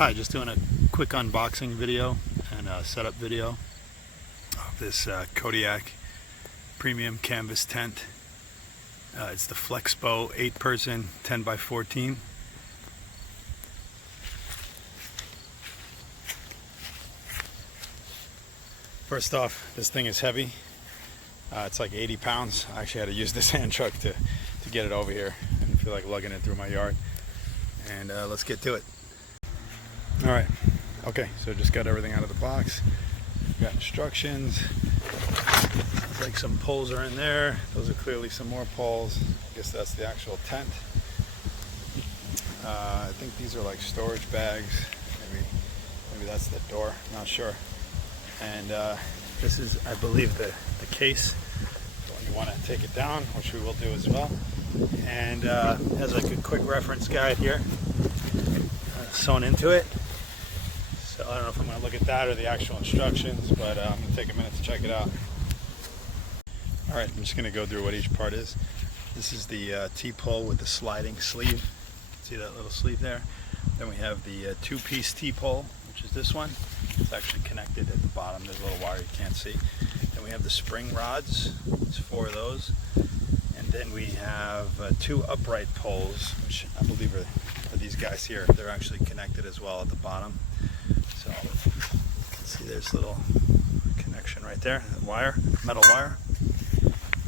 Hi, just doing a quick unboxing video and a setup video of this Kodiak premium canvas tent. It's the Flex-Bow 8-person 10x14. First off, this thing is heavy. It's like 80 pounds. I actually had to use this hand truck to get it over here. I didn't feel like lugging it through my yard. And let's get to it. Alright, okay, so just got everything out of the box. Got instructions. Looks like some poles are in there. Those are clearly some more poles. I guess that's the actual tent. I think these are like storage bags. Maybe that's the door, not sure. And this is, I believe, the case when you want to take it down, which we will do as well. And has like a quick reference guide here sewn into it. So I don't know if I'm going to look at that or the actual instructions, but I'm going to take a minute to check it out. Alright, I'm just going to go through what each part is. This is the T-pole with the sliding sleeve. See that little sleeve there? Then we have the two-piece T-pole, which is this one. It's actually connected at the bottom. There's a little wire you can't see. Then we have the spring rods. It's 4 of those. And then we have 2 upright poles, which I believe are these guys here. They're actually connected as well at the bottom. So you can see there's a little connection right there, wire, metal wire.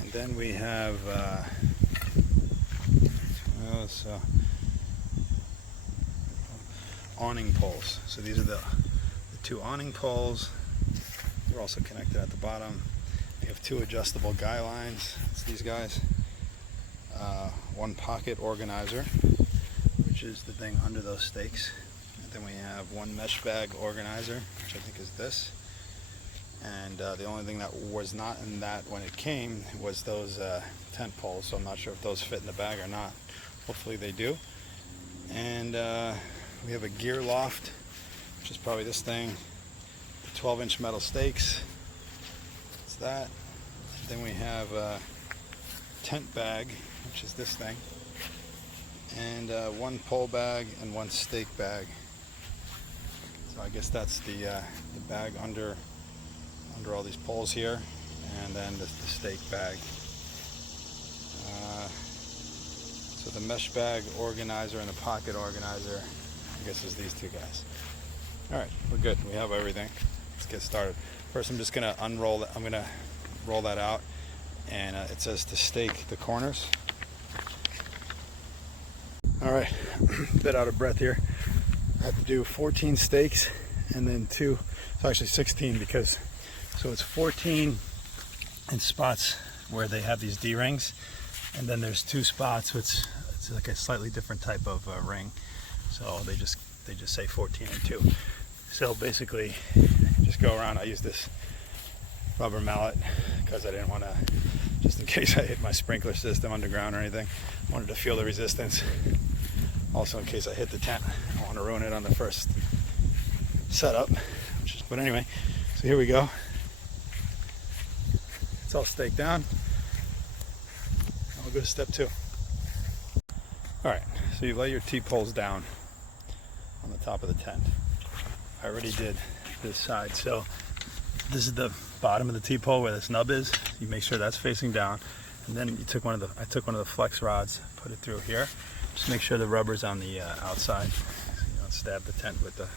And then we have awning poles. So these are the 2 awning poles. They're also connected at the bottom. We have 2 adjustable guy lines. It's these guys. 1 pocket organizer, which is the thing under those stakes. And then we have 1 mesh bag organizer, which I think is this. And the only thing that was not in that when it came was those tent poles. So I'm not sure if those fit in the bag or not. Hopefully they do. And we have a gear loft, which is probably this thing. The 12-inch metal stakes. It's that. And then we have a tent bag, which is this thing. And 1 pole bag and 1 stake bag. So I guess that's the bag under all these poles here, and then the stake bag. So the mesh bag organizer and the pocket organizer, I guess, is these 2 guys. All right, we're good. We have everything. Let's get started. First, I'm just gonna unroll that. I'm gonna roll that out, and it says to stake the corners. All right, a bit out of breath here. I have to do 14 stakes and then 2, it's actually 16 because, so it's 14 in spots where they have these D-rings, and then there's 2 spots which it's like a slightly different type of ring. So they just say 14 and 2. So basically, just go around. I use this rubber mallet because I didn't want to, just in case I hit my sprinkler system underground or anything, I wanted to feel the resistance. Also, in case I hit the tent, I don't want to ruin it on the first setup. But anyway, so here we go. It's all staked down. I'll go to step 2. All right, so you lay your T-poles down on the top of the tent. I already did this side. So this is the bottom of the T-pole where the snub is. You make sure that's facing down. And then I took one of the flex rods, put it through here. Just make sure the rubber's on the outside, so you don't stab the tent with the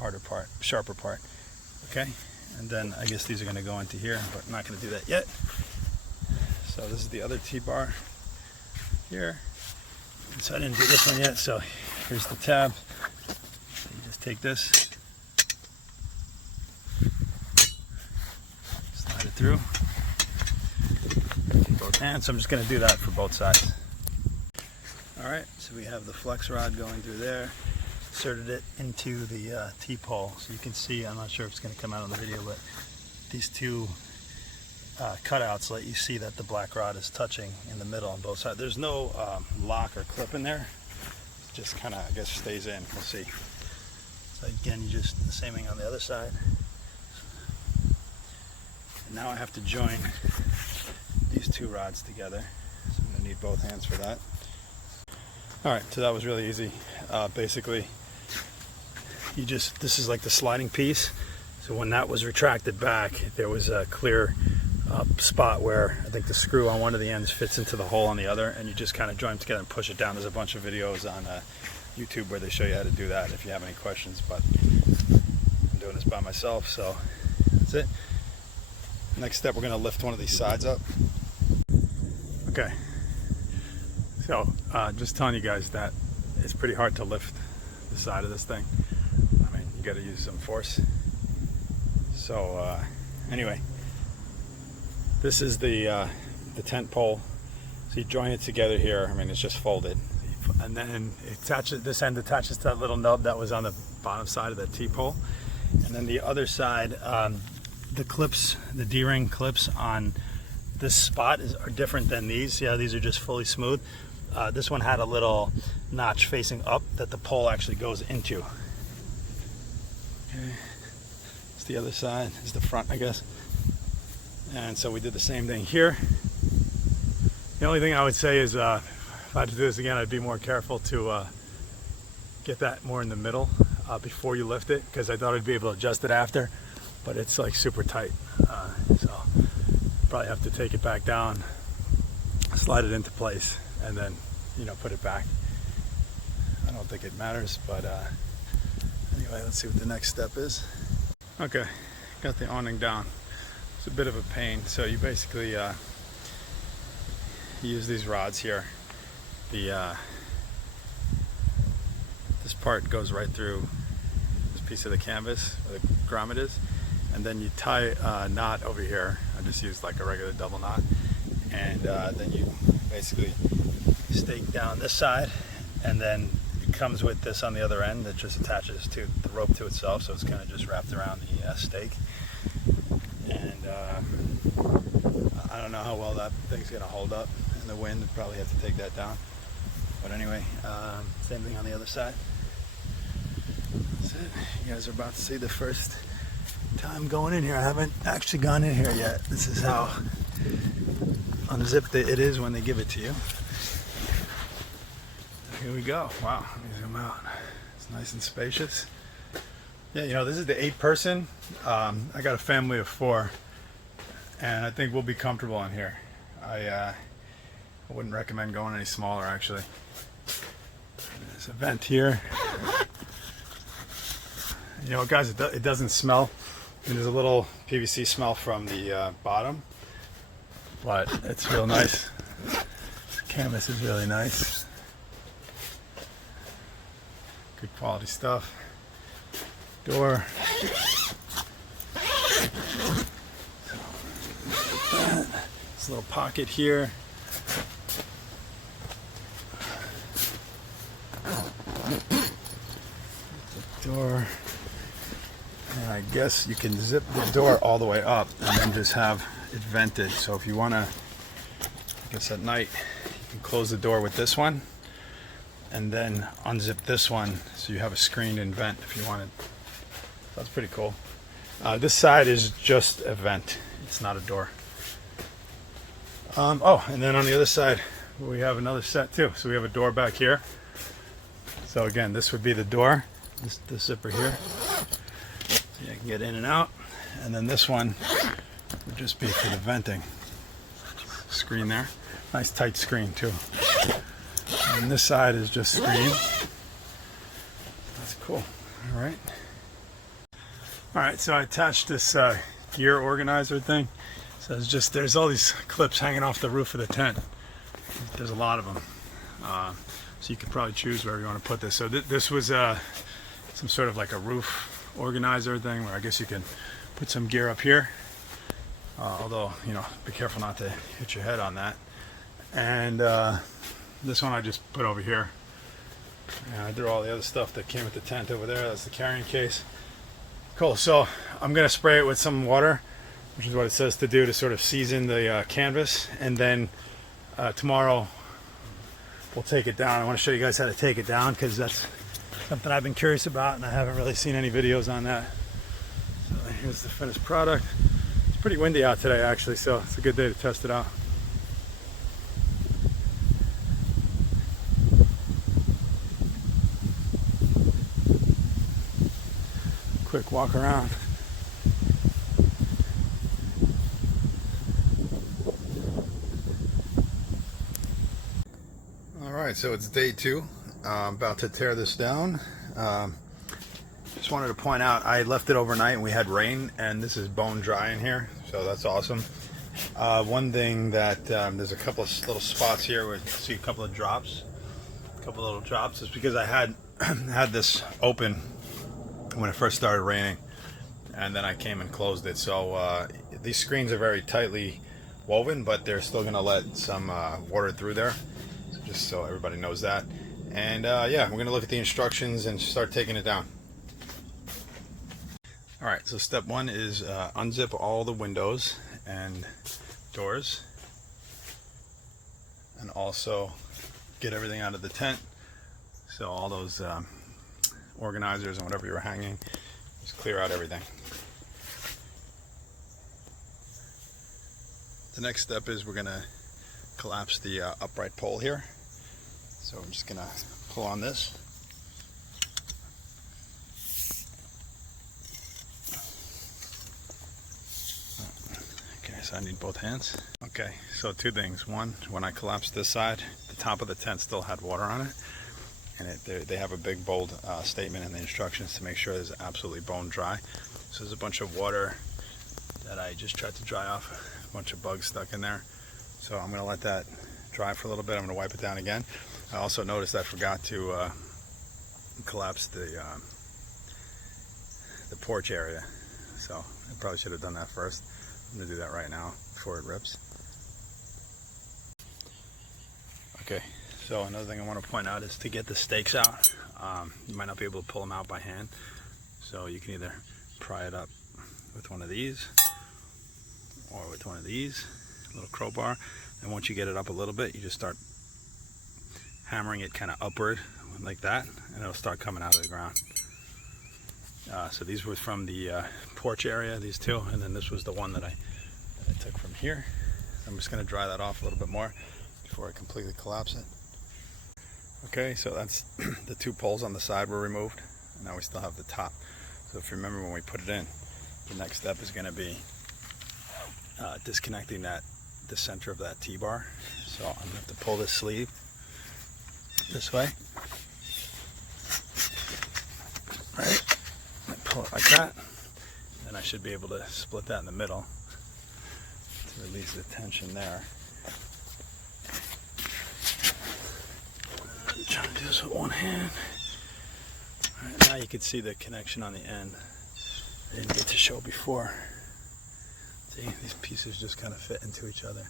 harder part, sharper part. Okay, and then I guess these are going to go into here, but I'm not going to do that yet. So this is the other T-bar here. So I didn't do this one yet. So here's the tab. So you just take this, slide it through. Both hands. So I'm just going to do that for both sides. Alright, so we have the flex rod going through there, inserted it into the T-pole. So you can see, I'm not sure if it's going to come out on the video, but these 2 cutouts let you see that the black rod is touching in the middle on both sides. There's no lock or clip in there. It just kind of, I guess, stays in. We'll see. So again, you just, the same thing on the other side. And now I have to join these 2 rods together. So I'm going to need both hands for that. Alright, so that was really easy. Basically, this is like the sliding piece. So when that was retracted back, there was a clear spot where I think the screw on one of the ends fits into the hole on the other, and you just kind of join them together and push it down. There's a bunch of videos on YouTube where they show you how to do that if you have any questions, but I'm doing this by myself, so that's it. Next step, we're going to lift one of these sides up. Okay, so just telling you guys that it's pretty hard to lift the side of this thing. I mean, you got to use some force. So anyway, this is the tent pole. So you join it together here. I mean, it's just folded, and then this end attaches to that little nub that was on the bottom side of the T-pole, and then the other side, the clips, the D-ring clips on this spot are different than these. Yeah, these are just fully smooth. This one had a little notch facing up that the pole actually goes into. Okay. It's the other side, is the front, I guess. And so we did the same thing here. The only thing I would say is if I had to do this again, I'd be more careful to get that more in the middle before you lift it, because I thought I'd be able to adjust it after, but it's like super tight. So probably have to take it back down, slide it into place, and then, you know, put it back. I don't think it matters, but anyway, let's see what the next step is. Okay, got the awning down. It's a bit of a pain. So you basically use these rods here. This part goes right through this piece of the canvas where the grommet is, and then you tie a knot over here. I just used like a regular double knot, and then you basically stake down this side, and then it comes with this on the other end that just attaches to the rope to itself, so it's kind of just wrapped around the stake. And I don't know how well that thing's gonna hold up in the wind. Probably have to take that down, but anyway, same thing on the other side. That's it. You guys are about to see the first time going in here. I haven't actually gone in here yet. This is how unzipped it is when they give it to you. Here we go. Wow, let me zoom out. It's nice and spacious. Yeah, you know, this is the 8-person. I got a family of 4, and I think we'll be comfortable in here. I wouldn't recommend going any smaller, actually. There's a vent here. You know, guys, it doesn't smell. I mean, there's a little PVC smell from the bottom, but it's real nice. The canvas is really nice. Good quality stuff. Door. This little pocket here. The door. And I guess you can zip the door all the way up and then just have it vented. So if you want to, I guess at night, you can close the door with this one and then unzip this one so you have a screened-in vent if you wanted. That's pretty cool. This side is just a vent. It's not a door. Oh, and then on the other side, we have another set too. So we have a door back here. So again, this would be the door, this zipper here. So you can get in and out. And then this one would just be for the venting. Screen there. Nice tight screen too. And this side is just screen. That's cool. All right. All right, so I attached this gear organizer thing. So it's just, there's all these clips hanging off the roof of the tent. There's a lot of them. So you could probably choose wherever you want to put this. So this was some sort of like a roof organizer thing where I guess you can put some gear up here. Although, you know, be careful not to hit your head on that. And this one I just put over here. And I threw all the other stuff that came with the tent over there. That's the carrying case. Cool, so I'm going to spray it with some water, which is what it says to do to sort of season the canvas. And then tomorrow we'll take it down. I want to show you guys how to take it down because that's something I've been curious about and I haven't really seen any videos on that. So here's the finished product. It's pretty windy out today actually, so it's a good day to test it out. quick walk around. Alright, so it's day 2. I'm about to tear this down. Just wanted to point out, I left it overnight and we had rain, and this is bone dry in here, so that's awesome. One thing that there's a couple of little spots here where you see a couple of drops, is because I had had this open when it first started raining, and then I came and closed it. So these screens are very tightly woven, but they're still going to let some water through there, just so everybody knows that. And yeah, we're going to look at the instructions and start taking it down. Alright, so step 1 is unzip all the windows and doors, and also get everything out of the tent. So all those organizers and whatever you're hanging, just clear out everything. The next step is we're going to collapse the upright pole here. So I'm just going to pull on this. Okay, so I need both hands. Okay, so 2 things. One, when I collapsed this side, the top of the tent still had water on it. And they have a big bold statement in the instructions to make sure it's absolutely bone dry. So there's a bunch of water that I just tried to dry off, a bunch of bugs stuck in there. So I'm going to let that dry for a little bit. I'm going to wipe it down again. I also noticed I forgot to collapse the porch area. So I probably should have done that first. I'm going to do that right now before it rips. Okay, so another thing I want to point out is to get the stakes out. You might not be able to pull them out by hand, so you can either pry it up with one of these or with one of these, a little crowbar. And once you get it up a little bit, you just start hammering it kind of upward like that, and it'll start coming out of the ground. So these were from the porch area, these 2, and then this was the one that I took from here. So I'm just going to dry that off a little bit more before I completely collapse it. Okay, so that's the 2 poles on the side were removed. Now we still have the top. So if you remember when we put it in, the next step is going to be disconnecting the center of that T-bar. So I'm going to have to pull this sleeve this way. Right, I pull it like that. Then I should be able to split that in the middle to release the tension there. I'm trying to do this with one hand. All right, now you can see the connection on the end. I didn't get to show before. See, these pieces just kind of fit into each other.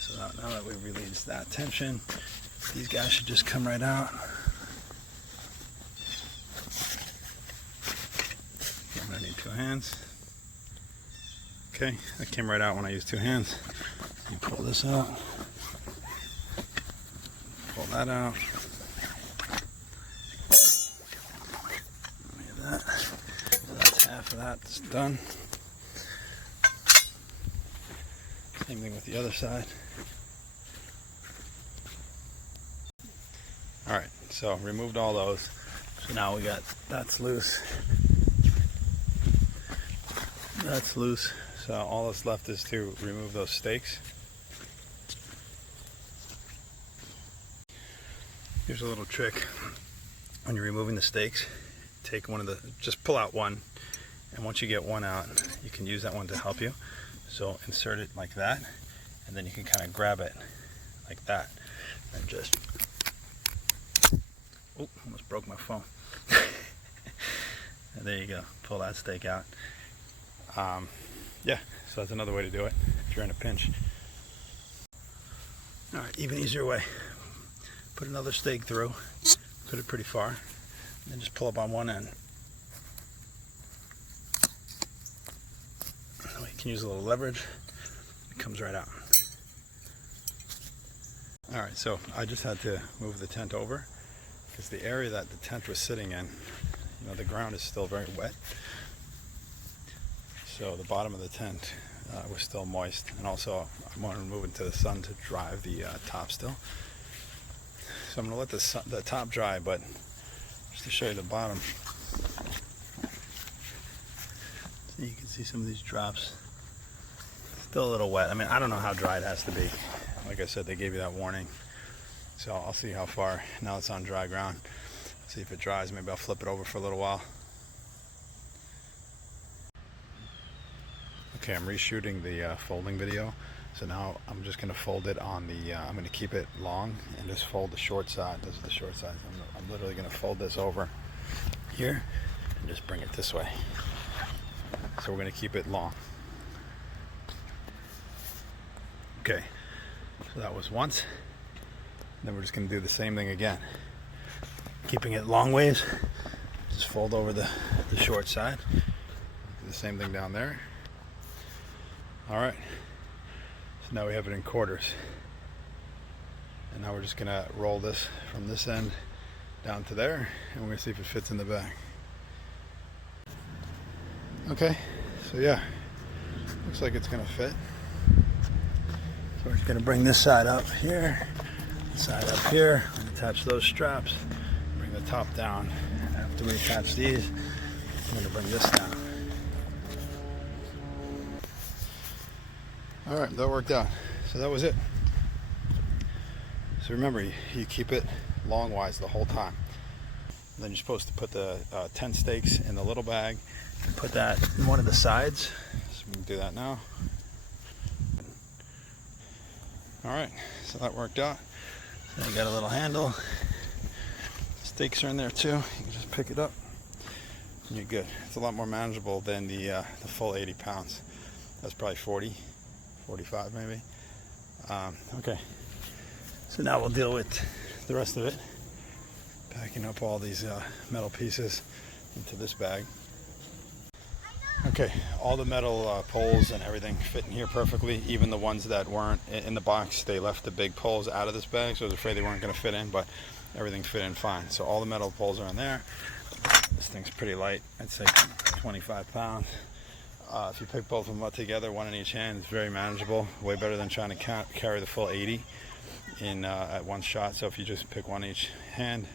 So now that we've released that tension, these guys should just come right out. I'm gonna need 2 hands. Okay, that came right out when I used 2 hands. You pull this out, pull that out. Look at that. So that's half of that. It's done. Same thing with the other side. Alright, so removed all those. So now we got, that's loose. That's loose. So all that's left is to remove those stakes. Here's a little trick. When you're removing the stakes, take one of the, just pull out one, and once you get one out, you can use that one to help you. So insert it like that, and then you can kind of grab it like that, and just, oh, almost broke my phone. And there you go, pull that stake out. Yeah, so that's another way to do it if you're in a pinch. All right, even easier way. Put another stake through, put it pretty far, and then just pull up on one end. You can use a little leverage, it comes right out. All right, so I just had to move the tent over because the area that the tent was sitting in, you know, the ground is still very wet. So the bottom of the tent was still moist, and also I wanted to move into the sun to dry the top still. So I'm going to let the top dry, but just to show you the bottom, You can see some of these drops. Still a little wet. I mean, I don't know how dry it has to be. Like I said, they gave you that warning. So I'll see how far. Now it's on dry ground. See if it dries. Maybe I'll flip it over for a little while. Okay, I'm reshooting the folding video. So now I'm just going to fold it on the, I'm going to keep it long and just fold the short side. Those are the short sides. I'm literally going to fold this over here and just bring it this way. So we're going to keep it long. Okay, so that was once. Then we're just going to do the same thing again. Keeping it long ways, just fold over the short side. Do the same thing down there. All right, so now we have it in quarters. And now we're just going to roll this from this end down to there, and we're going to see if it fits in the bag. Okay, so yeah, looks like it's going to fit. So we're just going to bring this side up here, this side up here, and attach those straps, bring the top down. After we attach these, I'm going to bring this down. Alright, that worked out. So that was it. So remember, you keep it long-wise the whole time. And then you're supposed to put the tent stakes in the little bag and put that in one of the sides. So we can do that now. Alright, so that worked out. So you got a little handle. Stakes are in there too. You can just pick it up and you're good. It's a lot more manageable than the full 80 pounds. That's probably 40, 45 maybe. Okay, so now we'll deal with the rest of it. Packing up all these metal pieces into this bag. Okay, all the metal poles and everything fit in here perfectly. Even the ones that weren't in the box, they left the big poles out of this bag, so I was afraid they weren't going to fit in, but everything fit in fine. So all the metal poles are in there. This thing's pretty light. I'd say 25 pounds. If you pick both of them up together, one in each hand, it's very manageable. Way better than trying to carry the full 80 in at one shot. So if you just pick one each hand,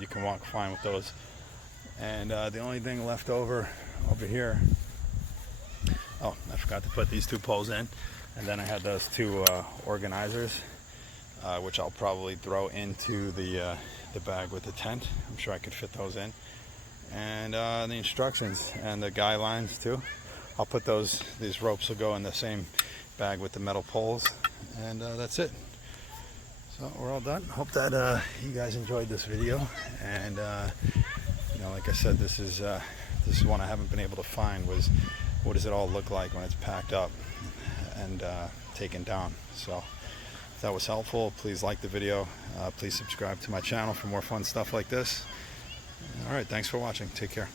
you can walk fine with those. And the only thing left over here, oh, I forgot to put these two poles in, and then I had those two organizers, which I'll probably throw into the bag with the tent. I'm sure I could fit those in, and the instructions and the guidelines too. I'll put these ropes will go in the same bag with the metal poles, and that's it. So we're all done. Hope that you guys enjoyed this video, and you know, like I said, this is one I haven't been able to find, was what does it all look like when it's packed up and taken down. So if that was helpful, please like the video. Please subscribe to my channel for more fun stuff like this. All right, thanks for watching. Take care.